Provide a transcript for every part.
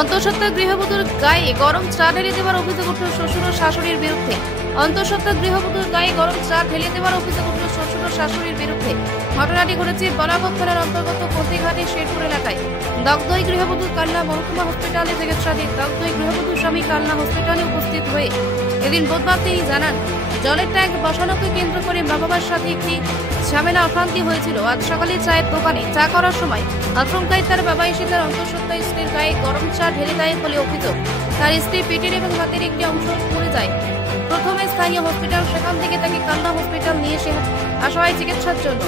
অন্তঃসত্ত্বা গৃহবধূর গায়ে গরম চা ঢেলে দেওয়ার অভিযোগ উঠল শ্বশুর ও শাশুড়ির বিরুদ্ধে। অন্তঃসত্ত্বা গৃহবধূর গায়ে গরম চা ঢেলে দেওয়ার অভিযোগ উঠল শ্বশুর ও শাশুড়ির বিরুদ্ধে। ঘটনাটি ঘটেছে বলাবত থানার অন্তর্গত কন্তিঘাটের শেরপুর এলাকায়। দগ্ধ ওই গৃহবধূ কালনা মহকুমা হসপিটালে চিকিৎসাধীন। দগ্ধ ওই গৃহবধূর স্বামী কালনা হসপিটালে উপস্থিত হয়ে এদিন বুধবার তিনি জানান, জলের ট্যাঙ্ক বসানোকে কেন্দ্র করে মা-বাবার সাথে একটি ঝামেলা অশান্তি হয়েছিল। আজ সকালে চায়ের দোকানে চা করার সময় আচমকাই তার বাবা এসে তার অন্তঃসত্ত্বা স্ত্রীর গায়ে গরম চা ঢেলে দেয় বলে অভিযোগ। তার স্ত্রী পেটের এবং হাতের একটি অংশ পুড়ে যায়। প্রথমে স্থানীয় হসপিটাল, সেখান থেকে তাকে কালনা হসপিটাল নিয়ে আসা হয় চিকিৎসার জন্য।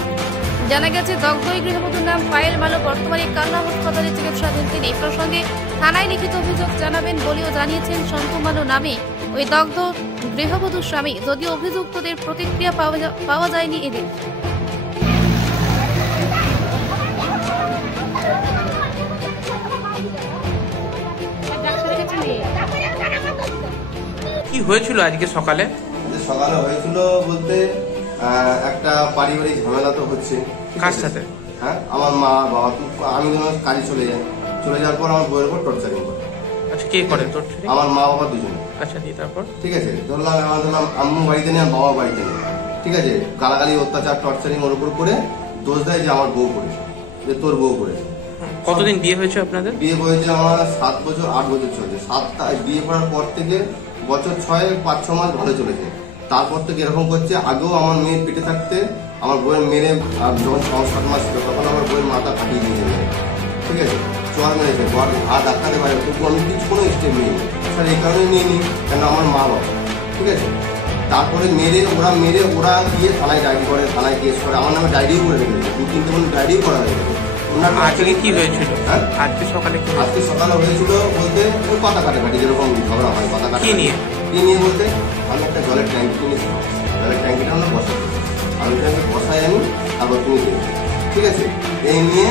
জানা গেছে, দগ্ধ ওই গৃহবধূর নাম পায়েল মালো, বর্তমানে কালনা হাসপাতালে চিকিৎসাধীন। তিনি এই প্রসঙ্গে থানায় লিখিত অভিযোগ জানাবেন বলেও জানিয়েছেন সন্তু মালো নামে ওই দগ্ধ গৃহবধূর স্বামী। যদিও অভিযুক্তদের প্রতিক্রিয়া পাওয়া যায়নি এদিন। কি হয়েছিল আজকে সকালে? সকালে হয়েছিল বলতে একটা পারিবারিক ঝামেলা তো হচ্ছে। কার সাথে? হ্যাঁ, আমার মা বাবা। আমি কাজে চলে যাওয়ার পর আমার বউয়ের উপর টর্চারিং করে। আচ্ছা, কে করে টর্চারিং? আমার মা বাবা দুজনে। আচ্ছা, দিয়ে তারপর? ঠিক আছে, ধরলাম আম্মু বাড়িতে নেই আর বাবা বাড়িতে নেই। ঠিক আছে, গালাগালি অত্যাচার টর্চারিং ওর উপর করে দোষ দেয় যে আমার বউ করেছে, যে তোর বউ করেছে। কতদিন বিয়ে হয়েছে আপনাদের? বিয়ে হয়েছে আমার 7 বছর 8 বছর চলছে। বিয়ে করার পর থেকে বছর 6-5-6 মাস ভালো চলেছে। তারপর থেকে এরকম করছে। আগেও আমার মেয়ের পেটে থাকতে আমার বউয়ের মেরে যখন 6-7 মাস ছিল তখন আমার বউয়ের মাথা ফাটিয়ে দিয়েছে। ঠিক আছে, চোয়ার মেরেছে, হাত ডাক্তারে পারে, তবু আমি কোনো স্টেপ নিইনি। স্যার এই কারণে নিইনি কেন আমার মা বাবা। ঠিক আছে, তারপরে মেরে ওরা গিয়ে থানায় ডায়েরি করে, থানায় কেস করে, আমার নামে ডায়েরিও করে রেখেছে। 2-3টে মনে ডায়েরিও করা হয়ে গেছে। আজকে কি হয়েছিল? হ্যাঁ, আজকে সকালে হয়েছিল বলতে ওই পাতা কাটাকাটি যেরকম ঝগড়া হয়। পাতা কাটা কি নিয়ে বলতে আমি একটা জলের ট্যাঙ্কি কিনেছি। জলের ট্যাঙ্কিটা আমরা বসাই, আমি ট্যাঙ্কি বসাই আনি, তারপর তুমি দেবো। ঠিক আছে, এই নিয়ে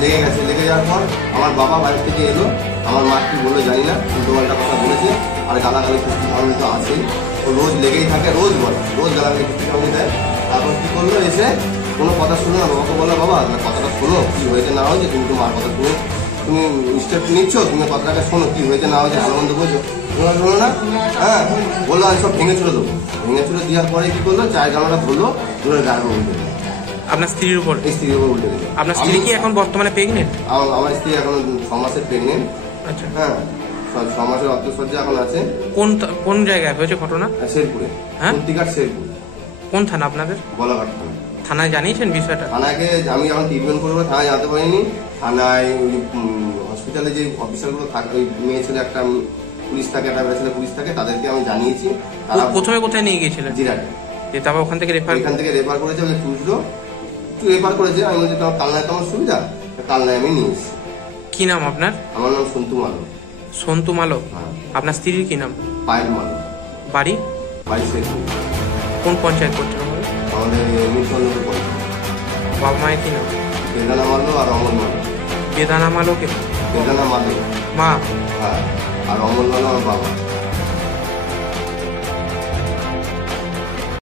লেগে যাওয়ার পর আমার বাবা বাড়ি থেকে এলো। আমার মা কি বলে জানি না, উল্টো পাল্টা কথা বলেছে। আর গালাগালি আমি তো আছেই, ও রোজ লেগেই থাকে, রোজ গালাগালি আমি দেয়। তারপর কি করলো, এসে কোনো কথা শুনো না, বাবাকে বললো বাবা কথাটা শোনো, কি হয়েছে না হয়েছে, তুমি তো মার কথা শুনে তুমি স্টেপ নিচ্ছ, তুমি কথাটাকে শোনো, কি হয়েছে না হয়েছে ভালো মন্দ বলছো, শোনো না। হ্যাঁ, বললো আমি সব ভেঙে চলে দেবো। ভেঙে চলে দেওয়ার পরে কি করলো, চায়ের জামাটা ধরলো, ধরে গায়ের উপর উল্টে দিল। আপনার স্ত্রীর উপর? স্ত্রীর উপর উল্টে দিল। আপনার স্ত্রী কি এখন বর্তমানে প্রেগনেন্ট? আমার স্ত্রী এখন 6 মাসের প্রেগনেন্ট। আচ্ছা, হ্যাঁ, 6 মাসের অন্তঃসজ্জা এখন আছে। কোন জায়গায় হয়েছে ঘটনা? শেরপুরে। হ্যাঁ, কন্তিঘাট শেরপুর। কোন থানা আপনাদের? বলাঘাট থানা। থানায় জানিয়েছেন বিষয়টা? থানাকে আমি যখন ট্রিটমেন্ট করবো থানায় জানতে পারিনি। থানায় হসপিটালে যে অফিসারগুলো থাকে, ওই মেয়ে ছেলে একটা পুলিশ থাকে, একটা মেয়ে ছেলে পুলিশ থাকে, তাদেরকে আমি জানিয়েছি। তারা প্রথমে কোথায় নিয়ে গিয়েছিলেন? জিরাটে। তারপর ওখান থেকে রেফার করেছে, ওই তুললো, রেফার করেছে। আমি বলছি তোমার কালনায় তো আমার সুবিধা, কালনায় আমি নিয়ে এসেছি। কি নাম আপনার? আমার নাম সন্তু মালো। সন্তু মালো? হ্যাঁ। আপনার স্ত্রীর কি নাম? পায়েল মালো। বাড়ি শেরপুর। কোন পঞ্চায়েত করছেন? আমাদের মিরচন্দ্রপুর পঞ্চায়েত। বাবা মায়ের কি নাম? বেদানা মালো আর অমল মালো। বেদানা মালো কে? বেদানা মালো মা। হ্যাঁ, আর অমল মালো আমার বাবা।